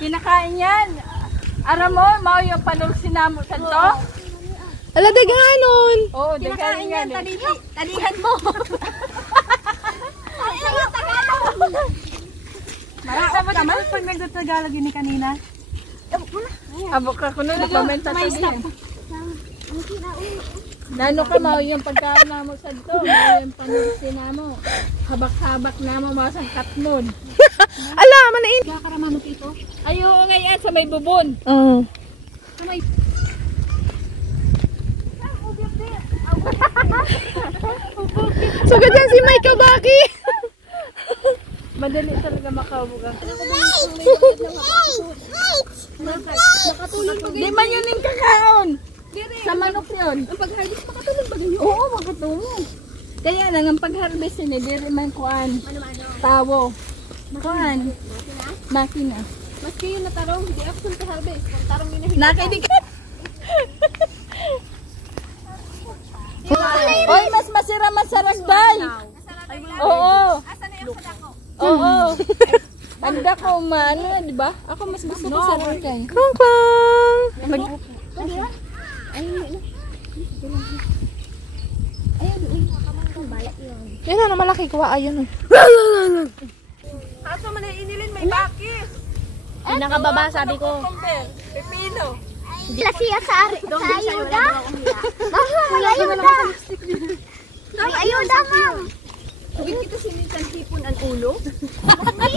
Kinakain yan. Aram mo, mao yung panulsinamo sa to? Ala, daganon. Oo, kinakain yan. Talihan mo. Marasabot naman pag nagtatagalog yun ni kanina. Abo ka ko na nagkomenta sa din. Nano ka mao yung pagkaon na mo sa to, yung panulsinamo. Habak-habak na mo masangkat nun. Ala, manain. Kakaramano ito. Ayo ngayon sa may bubon. Oo. Sa may... Sugod yan si Mike Kabaki. Madali talaga makaubugan. Di man yun yung kakaon. Sa manok yun. Ang pag-harvest, makatulog ba ganyan? Oo, makatulog. Kaya lang, ang pag-harvest yun, di rin man kuan. Tawo. Kuan. Makina. Maski yun na tarong, hindi ako sa harvest. Kung tarong yun na hindi. Nakinig ka. Oy, mas masira masarap dal. Oo. Asa na yung sadako? Oo. Ang dako man, di ba? Ako mas gusto ko sa rangkay. Kong kong. Yan na, malaki kuha. Ayun. Aso man ay inilin may bakis. Pinakababa, sabi ko. Pepino. Sila siya sa ayuda? May ayuda. May ayuda, ma'am. Huwag kita sinitan tipon ang ulo. May